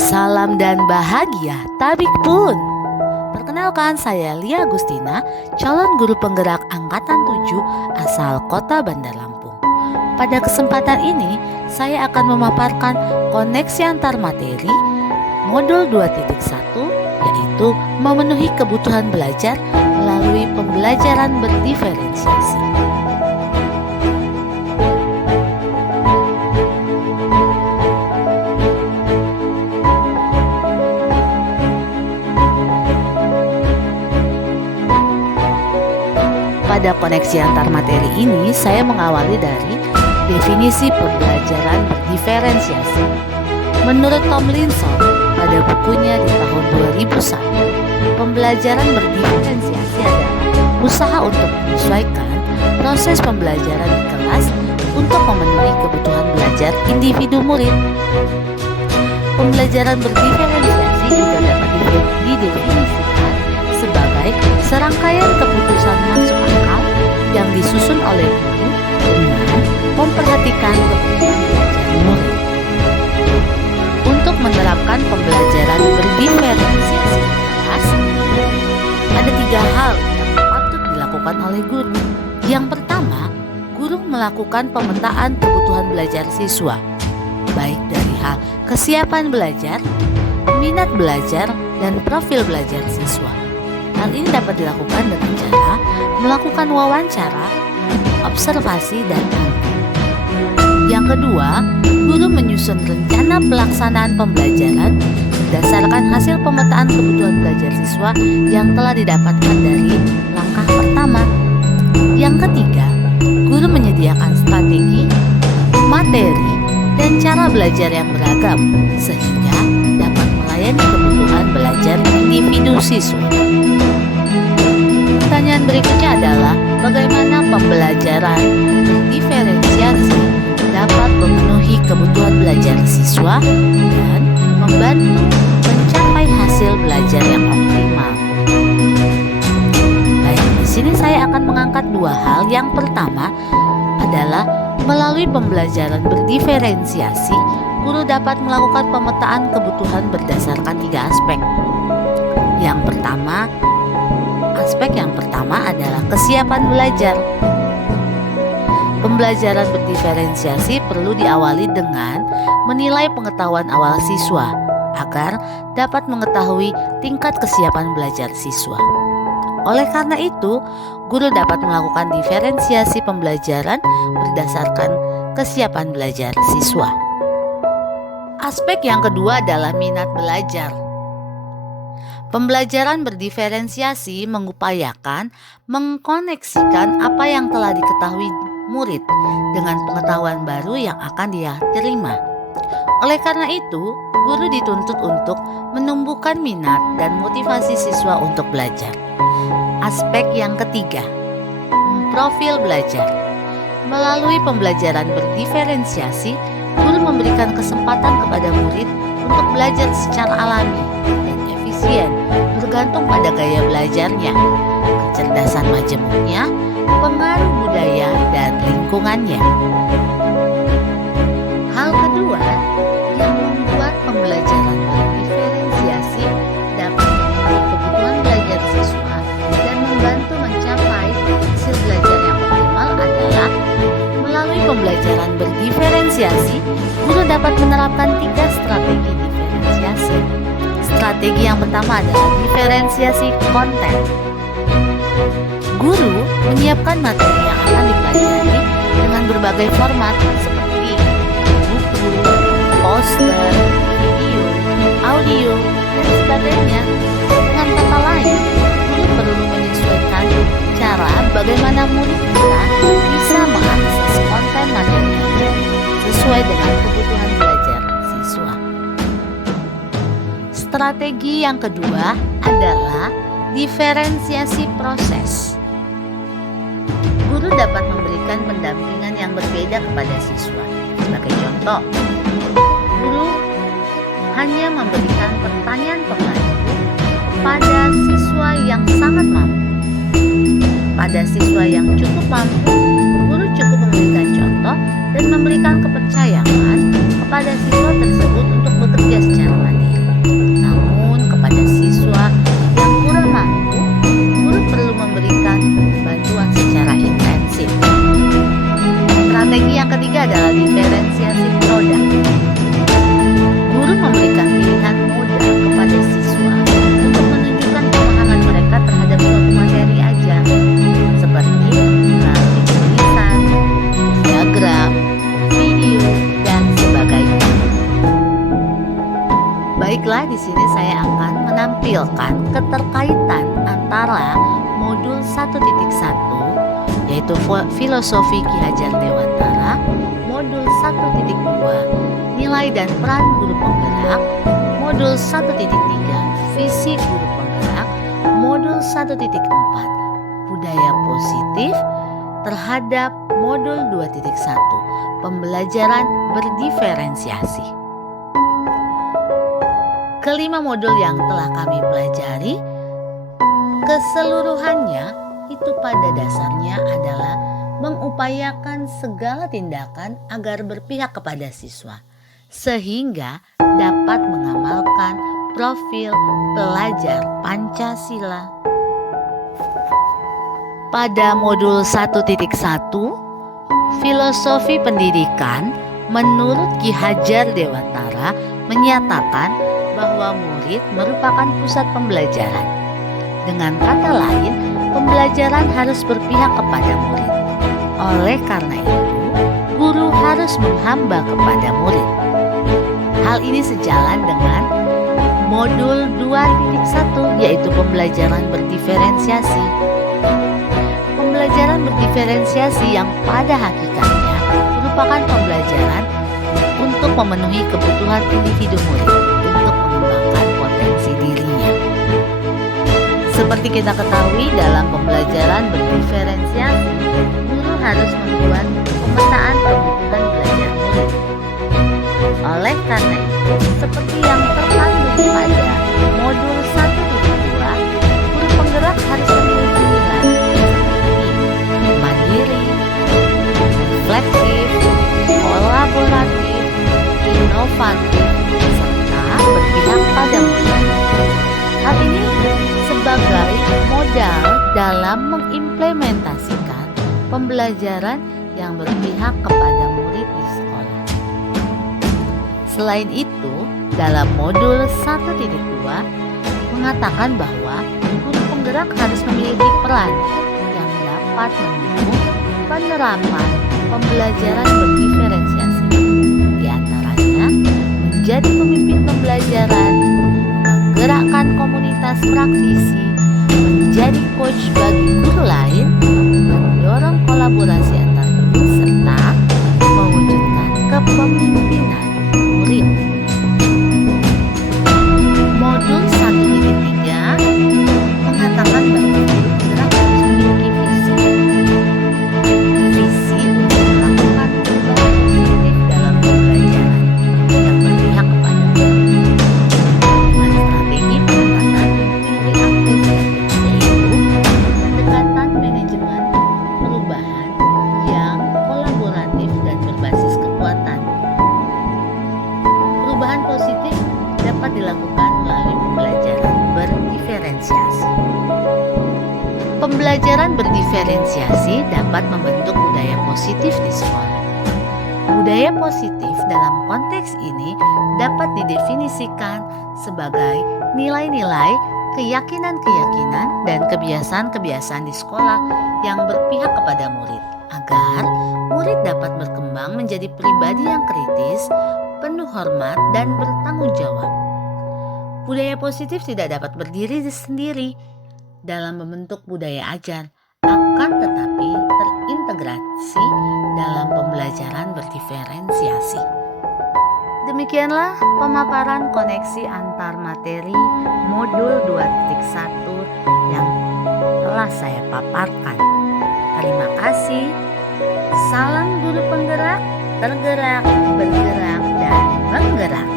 Salam dan bahagia tabik pun. Perkenalkan, saya Lia Agustina, calon guru penggerak angkatan 7 asal Kota Bandar Lampung. Pada kesempatan ini, saya akan memaparkan koneksi antar materi modul 2.1, yaitu memenuhi kebutuhan belajar melalui pembelajaran berdiferensiasi. Pada koneksi antar materi ini, saya mengawali dari definisi pembelajaran berdiferensiasi. Menurut Tomlinson, pada bukunya di tahun 2001, pembelajaran berdiferensiasi adalah usaha untuk menyesuaikan proses pembelajaran di kelas untuk memenuhi kebutuhan belajar individu murid. Pembelajaran berdiferensiasi juga dapat didefinisikan sebagai serangkaian keputusan masuk akal yang disusun oleh guru dengan memperhatikan kebutuhan belajar murid. Untuk menerapkan pembelajaran berdiferensiasi di kelas, ada 3 hal yang patut dilakukan oleh guru. Yang pertama, guru melakukan pemetaan kebutuhan belajar siswa, baik dari hal kesiapan belajar, minat belajar, dan profil belajar siswa. Hal ini dapat dilakukan dengan cara melakukan wawancara, observasi, dan angket. Yang kedua, guru menyusun rencana pelaksanaan pembelajaran berdasarkan hasil pemetaan kebutuhan belajar siswa yang telah didapatkan dari langkah pertama. Yang ketiga, guru menyediakan strategi, materi, dan cara belajar yang beragam sehingga dapat melayani kebutuhan belajar individu siswa. Pertanyaan berikutnya adalah bagaimana pembelajaran berdiferensiasi dapat memenuhi kebutuhan belajar siswa dan membantu mencapai hasil belajar yang optimal. Baik, di sini saya akan mengangkat 2 hal. Yang pertama adalah melalui pembelajaran berdiferensiasi, guru dapat melakukan pemetaan kebutuhan berdasarkan 3 aspek. Aspek yang pertama adalah kesiapan belajar. Pembelajaran berdiferensiasi perlu diawali dengan menilai pengetahuan awal siswa agar dapat mengetahui tingkat kesiapan belajar siswa. Oleh karena itu, guru dapat melakukan diferensiasi pembelajaran berdasarkan kesiapan belajar siswa. Aspek yang kedua adalah minat belajar. Pembelajaran berdiferensiasi mengupayakan mengkoneksikan apa yang telah diketahui murid dengan pengetahuan baru yang akan dia terima. Oleh karena itu, guru dituntut untuk menumbuhkan minat dan motivasi siswa untuk belajar. Aspek yang ketiga, profil belajar. Melalui pembelajaran berdiferensiasi, guru memberikan kesempatan kepada murid untuk belajar secara alami dan efisien, bergantung pada gaya belajarnya, kecerdasan majemuknya, pengaruh budaya, dan lingkungannya. Hal kedua yang membuat pembelajaran berdiferensiasi dapat memenuhi kebutuhan belajar siswa dan membantu mencapai hasil belajar yang optimal adalah melalui pembelajaran berdiferensiasi, guru dapat menerapkan 3 strategi diferensiasi. Strategi yang pertama adalah diferensiasi konten. Guru menyiapkan materi yang akan dipelajari dengan berbagai format seperti buku, poster, video, audio, dan sebagainya. Dengan kata lain, guru perlu menyesuaikan cara bagaimana murid kita bisa mengakses konten materi sesuai dengan kebutuhan belajar siswa. Strategi yang kedua adalah diferensiasi proses. Guru dapat memberikan pendampingan yang berbeda kepada siswa. Sebagai contoh, guru hanya memberikan pertanyaan pembantu kepada siswa yang sangat mampu. Pada siswa yang cukup mampu, guru cukup memberikan contoh dan memberikan kepercayaan kepada siswa tersebut untuk bekerja secara mandiri. Baiklah, di sini saya akan menampilkan keterkaitan antara modul 1.1 yaitu Filosofi Ki Hajar Dewantara, modul 1.2 Nilai dan Peran Guru Penggerak, modul 1.3 Visi Guru Penggerak, modul 1.4 Budaya Positif terhadap modul 2.1 Pembelajaran Berdiferensiasi. Kelima modul yang telah kami pelajari, keseluruhannya itu pada dasarnya adalah mengupayakan segala tindakan agar berpihak kepada siswa, sehingga dapat mengamalkan profil pelajar Pancasila. Pada modul 1.1, Filosofi Pendidikan, menurut Ki Hajar Dewantara menyatakan bahwa murid merupakan pusat pembelajaran. Dengan kata lain, pembelajaran harus berpihak kepada murid. Oleh karena itu, guru harus menghamba kepada murid. Hal ini sejalan dengan modul 2.1 yaitu pembelajaran berdiferensiasi. Pembelajaran berdiferensiasi yang pada hakikatnya merupakan pembelajaran untuk memenuhi kebutuhan individu murid untuk mengembangkan potensi dirinya. Seperti kita ketahui, dalam pembelajaran berdiferensiasi, guru harus membuat pemetaan kebutuhan belajar murid. Oleh karena itu, seperti yang terkandung pada modul 1.2, guru penggerak harus memiliki nilai seperti mandiri, refleksif, kolaboratif, inovatif, serta berpihak pada murid. Hal ini sebagai modal dalam mengimplementasikan pembelajaran yang berpihak kepada murid di sekolah. Selain itu, dalam modul 1.2 mengatakan bahwa guru penggerak harus memiliki peran yang dapat mendukung penerapan pembelajaran berdiferensiasi. Di antaranya, menjadi pemimpin pembelajaran, menggerakkan komunitas praktisi, menjadi coach bagi guru lain, mendorong kolaborasi antar guru, serta mewujudkan kepemimpinan murid. Modul 1.3 mengatakan bahwa guru penggerak harus memiliki visi untuk melakukan perubahan positif dalam pembelajaran yang berpihak kepada murid. Dengan strategi pendekatan pluriaktif, yaitu pendekatan manajemen perubahan yang kolaboratif dan berbasis kekuatan. Perubahan positif dapat dilakukan melalui pembelajaran berdiferensiasi. Pembelajaran berdiferensiasi dapat membentuk budaya positif di sekolah. Budaya positif dalam konteks ini dapat didefinisikan sebagai nilai-nilai, keyakinan-keyakinan, dan kebiasaan-kebiasaan di sekolah yang berpihak kepada murid, agar murid dapat berkembang menjadi pribadi yang kritis, penuh hormat, dan bertanggung jawab. Budaya positif tidak dapat berdiri sendiri dalam membentuk budaya ajar, akan tetapi terintegrasi dalam pembelajaran berdiferensiasi. Demikianlah pemaparan koneksi antar materi modul 2.1 yang telah saya paparkan. Terima kasih. Salam guru penggerak, tergerak, bergerak, dan menggerak.